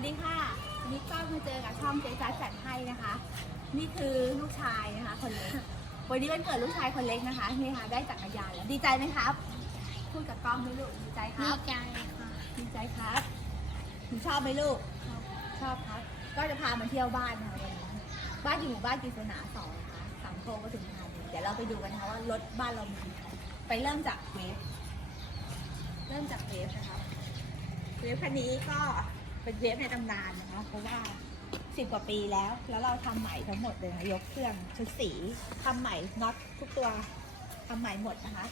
วัสดีค่ะวันนี้ก็มาเจอกับช่องเจ๊จ้าจัดให้นะคะ นี่คือลูกชายนะคะ คนเล็กวันนี้วันเกิดลูกชายคนเล็กนะคะนี่ค่ะได้จักรยานแล้วดีใจไหมครับ พูดกับกล้องด้วยลูกดีใจคดีรับใจค่ะดีใจครับหนูชอบไหมลูกชอบครับ ก็จะพามาเที่ยวบ้านนะคะวันนี้บ้านอยู่หมู่บ้านกฤษณาสองนะคะสามโพก็ถึงทานีเดี๋ยวเราไปดูกันนะคะว่ารถบ้านเรามีอะไรไปเริ่มจากเวฟเริ่มจากเวฟนะคะเวฟคันนี้ก็ เป็นเวฟในตำนานนะคะเพราะว่าสิบกว่าปีแล้ว แล้วเราทำใหม่ทั้งหมดเลยนะยกเครื่องชุดสีทำใหม่น็อตทุกตัวทำใหม่หมดนะคะ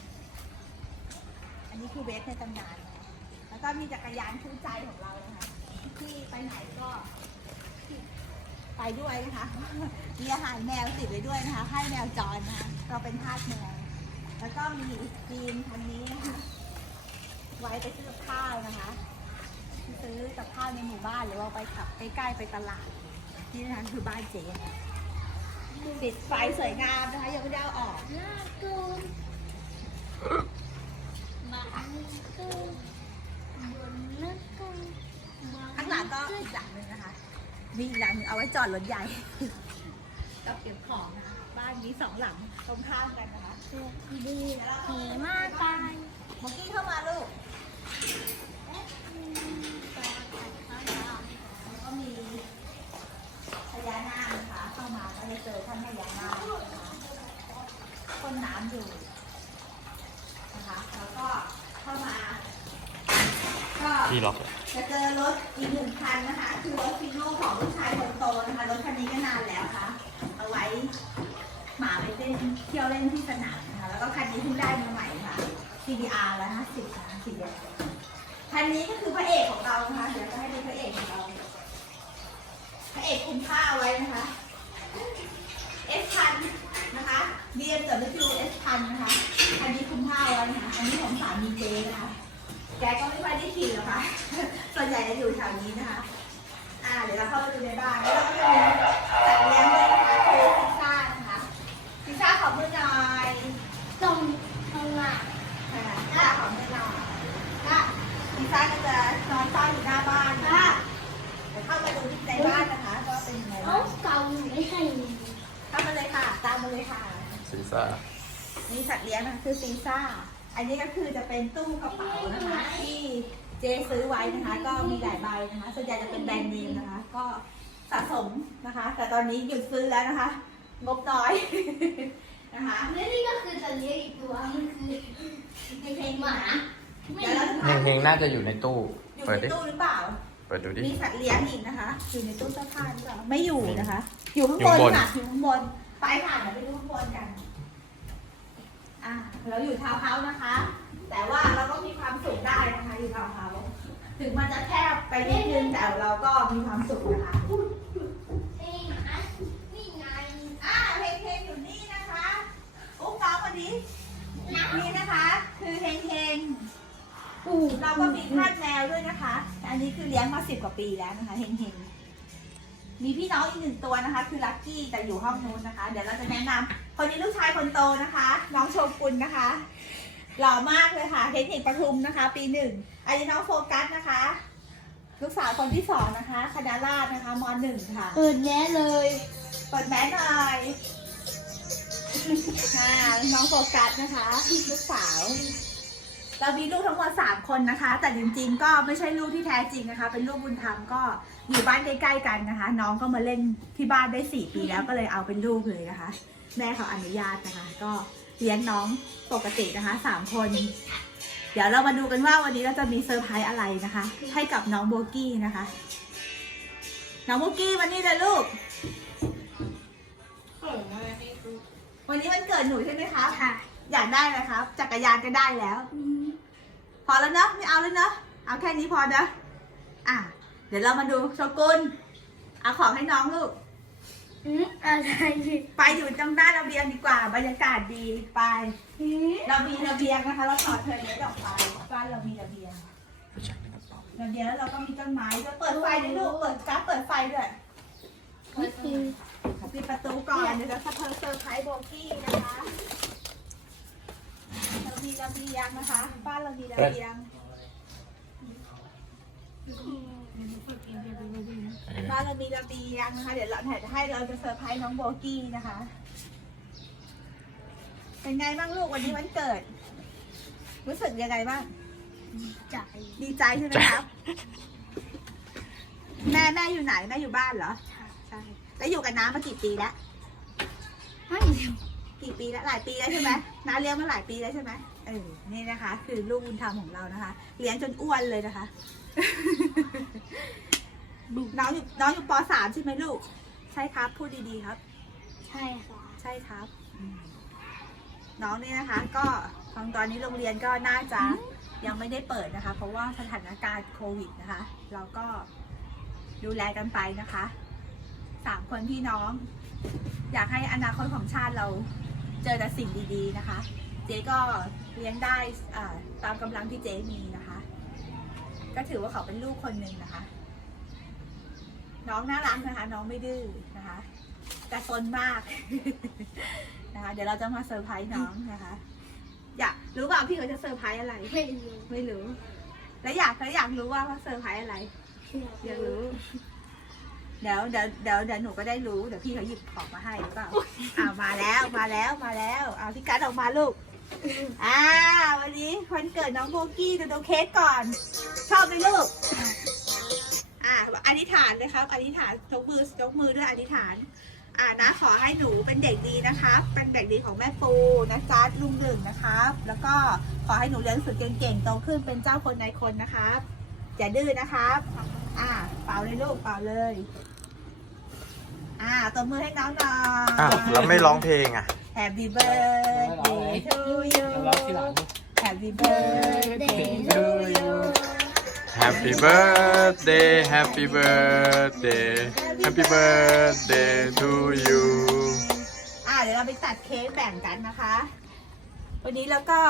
อันนี้คือเวฟในตำนานนะะแล้วก็มีจักรยานคู่ใจของเรานะคะที่ไปไหนก็ไปด้วยนะคะ มีอาหารแมวติดไว้ด้วยนะคะ ให้แมวจรนะคะ เราเป็นทาสแมว แล้วก็มีทีมคันนี้นะคะ ไว้ไปซื้อข้าวนะคะ ซื้อกับข้าวในหมู่บ้านหรือว่าไปขับใกล้ๆไปตลาด ที่นั่นคือบ้านเจ๊ปิดไฟสวยงามนะคะยังไม่ได้เอาออกลากูนมากูนบนลากูนข้างหลังก็อีกหลังหนึ่งนะคะ มีอีกหลังหนึ่งเอาไว้จอดรถใหญ่กับเก็บของนะคะบ้านมีสองหลังตรงข้ามกันนะคะดีเดี๋ยวเราผีมากตายเมื่อกี้เข้ามาลูก ก็มีพญานาคนะคะเข้ามาก็จะเจอท่านพญานาคนะคะพ่นน้ำอยู่นะคะแล้วก็เข้ามา ก็ที่ล็อกจะเจอรถอีกหนึ่งคันนะคะ คือรถฟิโน่ของลูกชายคนโตนะคะรถคันนี้ก็นานแล้วค่ะ เอาไว้หมาไปเล่นเที่ยวเล่นที่สนามนะคะแล้วก็คันนี้เพิ่งได้มาใหม่ค่ะ CBR แล้วนะสิบนะสีแด คันนี้ก็คือพระเอกของเรานะคะ เดี๋ยวจะให้ดูพระเอกของเรา พระเอกคุมผ้าเอาไว้นะคะ S พันนะคะ BMW S พันนะคะ คันนี้คุมผ้าเอาไว้นะคะ อันนี้ของสามีเจนะคะ แกก็ไม่ค่อยได้ขี่หรอกค่ะ ส่วนใหญ่จะอยู่แถวนี้นะคะ อ่า เดี๋ยวเราเข้าไปดูในบ้านแล้วเราก็จะมีสัตว์เลี้ยงด้วยนะคะคือพิซซ่านะคะพิซซ่าขอมือหน่อย ตรงข้างหลัง ค่ะพิซซ่าขอมือหน่อยค่ะพิซซ่าก็จะนอนเฝ้าอยู่หน้าบ้านนะคะเดี๋ยวเข้ามาดูในบ้านนะคะว่าเป็นยังไง เอา บ้าง เกาไม่ให้ เข้ามาเลยค่ะ ตา มมาเลยค่ะ ซีซ่านี่สัตว์เลี้ยงนะคะคือซีซ่า อันนี้ก็คือจะเป็นตู้กระเป๋านะคะ ที่เจซื้อไว้นะคะ ก็มีหลายใบนะคะส่วนใหญ่จะเป็นแบรนด์เนมนะคะ ก็สะสมนะคะ แต่ตอนนี้หยุดซื้อแล้วนะคะ งบน้อย นะคะและนี่ก็คือจะเลี้ยงอีกตัวมันคือเพลงหมาไม่เดี๋ยวเราจะเฮพางเฮงน่าจะอยู่ในตู้ อยู่เปิดในดิ ตู้หรือเปล่า เปิดดูดิ มีสัตว์เลี้ยงอีกนะคะ อยู่ในตู้เสื้อผ้าหรือเปล่าไม่อยู่นะคะ อยู่ข้างอยู่บข้างบนนค่ะอยู่ข้างบน ไปค่ะเดี๋ยวไปดูข้างบนกัน อะเราอยู่ทาวน์เฮาส์นะคะ แต่ว่าเราก็มีความสุขได้นะคะอยู่ทาวน์เฮาส์ถึงมันจะแคบไปนิดนึงแต่เราก็มีความสุขนะคะเพลงหมานี่ไงอะเฮงเฮงอยู่นี่นะคะอุ๊บน้องวันนี้นี่นะคะ คือเฮงเฮงเราก็มีทาสแมวด้วยนะคะ อันนี้คือเลี้ยงมาสิบกว่าปีแล้วนะคะเฮงเฮง มีพี่น้องอีกหนึ่งตัวนะคะ คือลักกี้แต่อยู่ห้องนู้นนะคะ เดี๋ยวเราจะแนะนำคนนี้ลูกชายคนโตนะคะ น้องโชกุนนะคะ หล่อมากเลยค่ะเฮงเฮงปทุมนะคะ ปีหนึ่งอันนี้น้องโฟกัสนะคะ ลูกสาวคนที่สองนะคะคณะราษฎรนะคะมหนึ่งค่ะ เปิดแน่เลย เปิดแมสหน่อยค่ะน้องโฟกัสนะคะลูกสาว เรามีลูกทั้งหมดสามคนนะคะ แต่จริงๆ ก็ไม่ใช่ลูกที่แท้จริงนะคะ เป็นลูกบุญธรรมก็อยู่บ้านใกล้ๆกันนะคะ น้องก็มาเล่นที่บ้านได้สี่ปีแล้วก็เลยเอาเป็นลูกเลยนะคะ แม่เขาอนุญาตนะคะ ก็เลี้ยงน้องปกตินะคะสามคน เดี๋ยวเรามาดูกันว่าวันนี้เราจะมีเซอร์ไพรส์อะไรนะคะ ให้กับน้องโบกี้นะคะ น้องโบกี้วันนี้เลยลูก วันนี้วันเกิดหนูใช่ไหมคะค่ะ อยากได้เลยครับ จักรยานก็ได้แล้ว พอแล้วเนอะไม่เอาแล้วเนอะเอาแค่นี้พอนะอะ เดี๋ยวเรามาดูโชกุนเอาของให้น้องลูก อืมอะไรดิไปอยู่ตรงด้านระเบียงดีกว่าบรรยากาศดีไป อืมเรามีระเบียงนะคะ เราถอดเธอเนี้ออกไปบ้านเรามีระเบียงไปเช็คในกระเป๋าระเบียงแล้วเราก็มีต้นไม้ด้วยเปิดไฟด้วยลูกเปิดก๊าซเปิดไฟด้วยนี่คือปิดประตูก่อนเดี๋ยวจะเซอร์เซอร์ไพรส์โบกี้นะคะ เรามีระเบียงนะคะ บ้านเรามีระเบียงอืมเออบ้านเรามีระเบียงนะคะ เดี๋ยวเราถ่ายให้เราจะเซอร์ไพรส์น้องโบกี้นะคะ เป็นไงบ้างลูกวันนี้วันเกิด รู้สึกยังไงบ้างใจดีใจใช่ไหมครับ แม่แม่อยู่ไหนแม่อยู่บ้านเหรอ ใช่ แล้วอยู่กับน้ามากี่ปีแล้วให้ กี่ปีแล้วหลายปีแล้วใช่ไหมน้าเลี้ยงมาหลายปีแล้วใช่ไหมเออนี่นะคะ คือลูกบุญธรรมของเรานะคะ เลี้ยงจนอ้วนเลยนะคะ น้องอยู่น้องอยู่ปสามใช่ไหมลูก ใช่ครับ พูดดีๆครับ ใช่ค่ะ ใช่ครับอืมน้องนี่นะคะ ก็ตอนตอนนี้โรงเรียนก็น่าจะยังไม่ได้เปิดนะคะ เพราะว่าสถานการณ์โควิดนะคะ เราก็ดูแลกันไปนะคะสามคนพี่น้อง อยากให้อนาคตของชาติเรา เจอแต่สิ่งดีๆนะคะ เจ๊ก็เลี้ยงได้อ่าตามกำลังที่เจ๊มีนะคะ ก็ถือว่าเขาเป็นลูกคนหนึ่งนะคะ น้องน่ารักนะคะ น้องไม่ดื้อนะคะ แต่ซนมากนะคะ เดี๋ยวเราจะมาเซอร์ไพรส์น้องนะคะ อยากรู้เปล่าพี่เขาจะเซอร์ไพรส์อะไรไม่รู้ไม่รู้ แล้วอยากแล้วอยากรู้ว่าเขาเซอร์ไพรส์อะไรอยากรู้ เดี๋ยวเดี๋ยวเดี๋ยวเดี๋ยวหนูก็ได้รู้ เดี๋ยวพี่เขาหยิบของมาให้หรือเปล่าอ้าวมาแล้วมาแล้วมาแล้วเอาพี่กัดออกมาลูกอ่าวันนี้วันเกิดน้องโบกี้ดูดูเค้กก่อน ชอบไหมลูกอ่าอธิษฐานเลยครับอธิษฐานยกมือยกมือด้วยอธิษฐาน อ่านะขอให้หนูเป็นเด็กดีนะครับเป็นเด็กดีของแม่ปูนะจ๊ะลุงหนึ่งนะครับ แล้วก็ขอให้หนูเรียนหนังสือเก่งๆโตขึ้นเป็นเจ้าคนนายคนนะครับอย่าดื้อนะครับ อ่าเป่าเลยลูกเป่าเลย อ่าตบมือให้น้องหน่อยอ้าวแล้วไม่ร้องเพลงอะ Happy birthday to you ร้องที่หลัง Happy birthday to you Happy birthday Happy birthday Happy birthday to you อ่าเดี๋ยวเราไปตัดเค้กแบ่งกันนะคะ วันนี้แล้วก็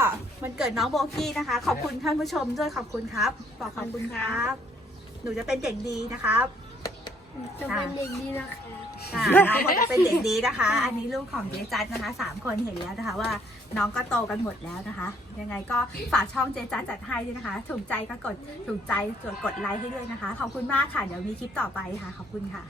มันเกิดน้องโบกี้นะคะ ขอบคุณท่านผู้ชมด้วยขอบคุณครับ บอกขอบคุณครับ หนูจะเป็นเด็กดีนะครับจะเป็นเด็กดีนะคะค่ะน้องก็จะเป็นเด็กดีนะคะ อันนี้ลูกของเจ๊จัดนะคะสามคนเห็นแล้วนะคะว่าน้องก็โตกันหมดแล้วนะคะ ยังไงก็ฝากช่องเจ๊จัดจัดให้ด้วยนะคะ ถูกใจก็กดถูกใจกดกดไลค์ให้ด้วยนะคะ ขอบคุณมากค่ะ เดี๋ยวมีคลิปต่อไปค่ะ ขอบคุณค่ะ